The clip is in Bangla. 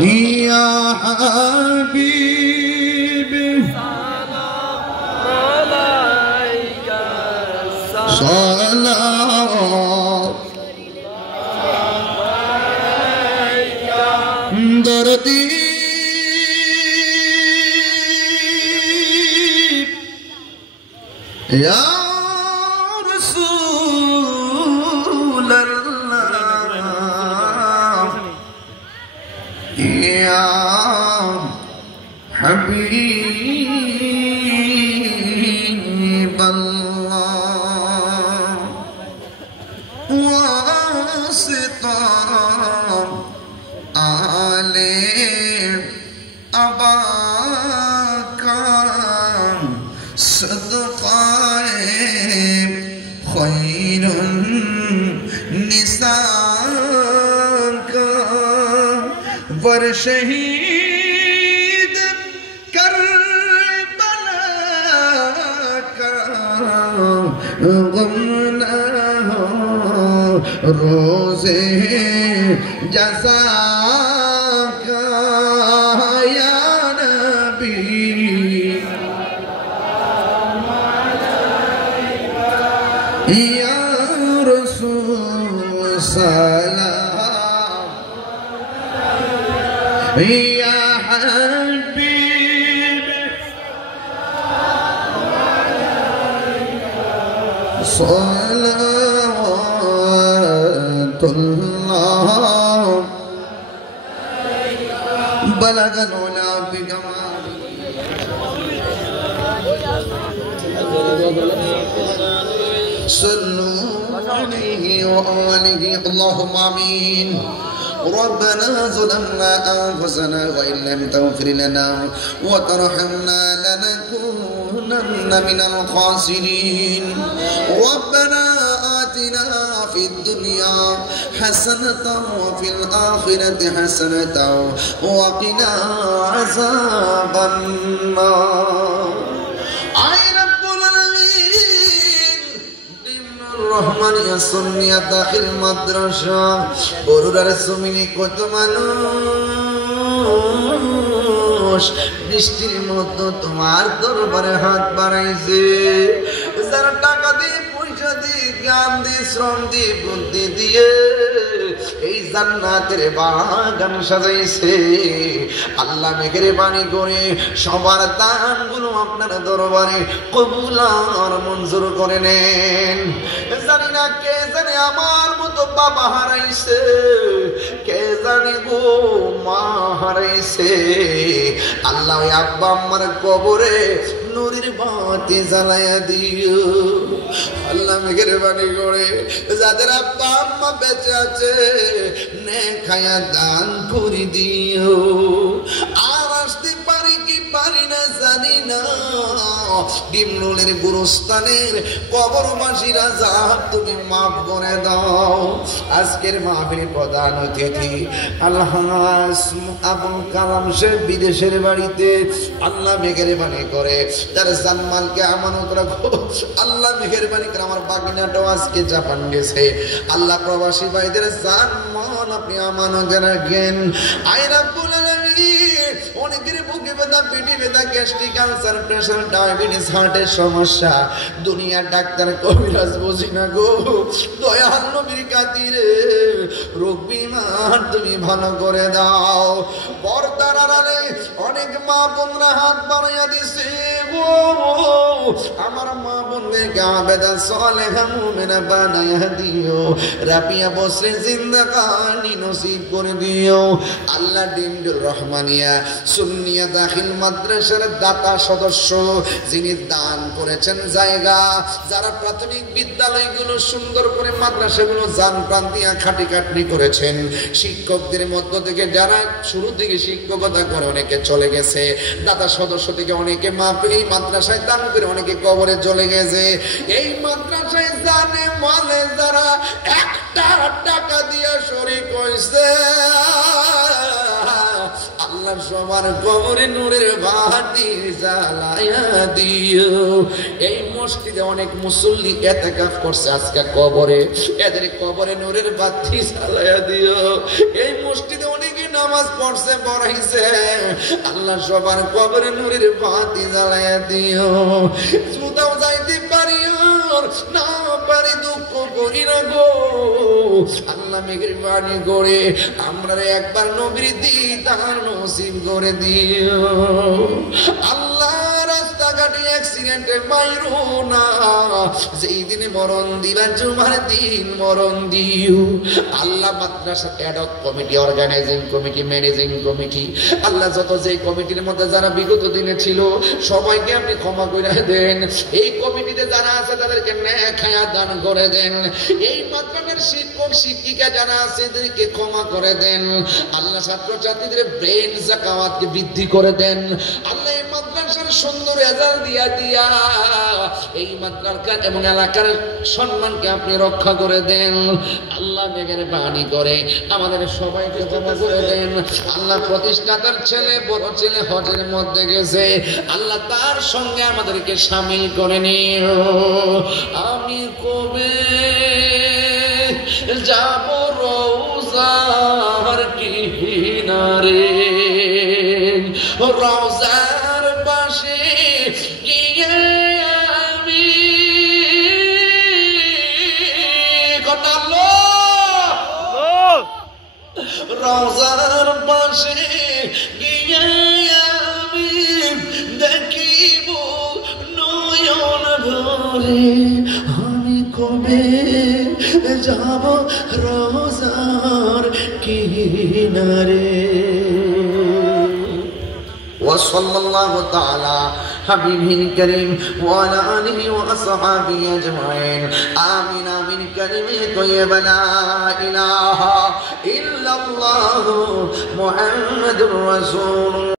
يا حبيبي سلام عليك صلوات دردي يا رسول الله يا حبيب الله واسطة عليه أباك صدقاء خير النساء ورشهيد كربلاء غمنا روزے جزاک یا نبی یا رسول سلام یا حبیب صلوات الله بلغ العلا بجماله صلوا عليه وآله اللهم آمين ربنا ظلمنا أنفسنا وإن لم تغفر لنا وترحمنا لنكونن من الخاسرين ربنا آتنا في الدنيا حسنة وفي الآخرة حسنة وقنا عذاب النار রহমানিয়া সুন্নিয়া দাখিল মাদ্রাসা বরুড়ার জমিনে কত মানুষ বৃষ্টির মধ্যে তোমার দরবারে হাত বাড়াইছে যারা টাকা দিয়ে পয়সা দিয়ে জ্ঞান দিয়ে শ্রম দিয়ে বুদ্ধি দিয়ে এই জান্নাতের বাগান সাজাইছে আল্লাহ মেহেরবানি করে সবার দানগুলো আপনার দরবারে কবুল আর মঞ্জুর করে নেন জানি না কে জানে আমার মতো বাবা হারাইছে কে জানে গো মা হারাইছে আল্লাহ ওই আব্বা আম্মার কবরে নূরের বাতি জ্বালায়া দিও আল্লাহ মেহেরবানি করে যাদের আব্বা আম্মা বেঁচে আছে নেক হায়াত দান করে দিও আর আসতে পারি কি পারি না জানি না ডিমরুলের গুরুস্থানের কবরবাসীরা যা তুমি মাফ করে দাও আজকের মাহফিলের প্রধান অতিথি আলহাজ আবুল কালাম সাহেব বিদেশের বাড়িতে আল্লাহ মেহেরবানি করে তার জানমালকে আমানত রাখো আল্লাহ মেহেরবানি করে আমার বাগিনাটাও আজকে জাপান গেছে আল্লাহ প্রবাসী ভাইদের জানমাল আপনি আমানত রাখেন আয় রাব্বুল আলামিন অনেকের বুকে ব্যথা পেটে ব্যথা গ্যাস্ট্রিক আলসার প্রেসার ডায়াবেটিস হার্টের সমস্যা দুনিয়ার ডাক্তার কবিরাজ বুঝি না গো দয়াল নবীর খাতিরে রোগ বিমার তুমি ভালো করে দাও পর্দার আড়ালে অনেক মা বোনরা হাত বাড়াইয়া দিছে গো আমার মা বোনদেরকে আবেদা সালেহা মুমিনা বানাইয়া দিও রাবিয়া বসরে জিন্দেগানি নসিব করে দিও আল্লাহ ডিমডুল রহমানিয়া সুন্নিয়া দাখিল মাদ্রাসার দাতা সদস্য যিনি দান করেছেন জায়গা যারা প্রাথমিক বিদ্যালয়গুলো সুন্দর করে মাদ্রাসাগুলো জান প্রাণ দিয়া খাটি খাটনি করেছেন শিক্ষকদের মধ্য থেকে যারা শুরু থেকে শিক্ষকতা করে অনেকে চলে গেছে দাতা সদস্য থেকে অনেকে এই মাদ্রাসায় দান করে অনেকে কবরে চলে গেছে এই মাদ্রাসায় জানে মালে যারা একটা টাকা দিয়া শরীক হইছে আল্লাহ সবার কবরে নূরের বাতি জ্বালায়া দিও এই মসজিদে অনেক মুসল্লি ইতিকাফ করছে আজকে কবরে এদের কবরে নূরের বাতি জ্বালায়া দিও এই মসজিদে অনেকে নামাজ পড়ছে পড়াইছে আল্লাহ সবার কবরে নূরের বাতি জ্বালাইয়া দিও কোথাও যাইতে পারি না পারি দুঃখ করি না গো আল্লাহ মেহেরবানি করে আমরা একবার নবীর দিদার নসিব করে দিও আল্লাহ রাস্তাঘাটে অ্যাক্সিডেন্টে মাইরো না যেই দিনে মরণ দিবা জুমার দিন মরণ দিও আল্লাহ মাদ্রাসা ad hoc committee organizing committee managing committee আল্লাহ যত যেই কমিটির মধ্যে যারা বিগত দিনে ছিল সবাইকে আপনি ক্ষমা করে দেন এই কমিটিতে যারা আছে তাদেরকে নেক হায়াত দান করে দেন এই মাদ্রাসার শিক্ষক শিক্ষিকা যারা আছে তাদেরকে ক্ষমা করে দেন আল্লাহ ছাত্রছাত্রীদের ব্রেন জাকাওয়াতকে বৃদ্ধি করে দেন আল্লাহ এই মাদ্রাসার সুন্দর রেজাল্ট দিয়া এই মাদ্রাসার এবং এলাকার সম্মানকে আপনি রক্ষা করে দেন আল্লাহ মেহেরবানি করে আমাদের সবাইকে ক্ষমা করে দেন আল্লাহ প্রতিষ্ঠাতার ছেলে বড় ছেলে হজের মধ্যে গেছে আল্লাহ তার সঙ্গে আমাদেরকে শামিল করে নিও আমি কবে যাব রওজার কিনারে রওজার পাশে গিয়ে আমি কটালো রওজার পাশে গিয়ে আমি দেখিব নয়ন ভরে আমি কবে যাব রওজার কিনারে وصلى الله تعالى حبيبه الكريم وعلى آله وأصحابه أجمعين آمين آمين كلمة طيبة لا إله إلا الله محمد رسول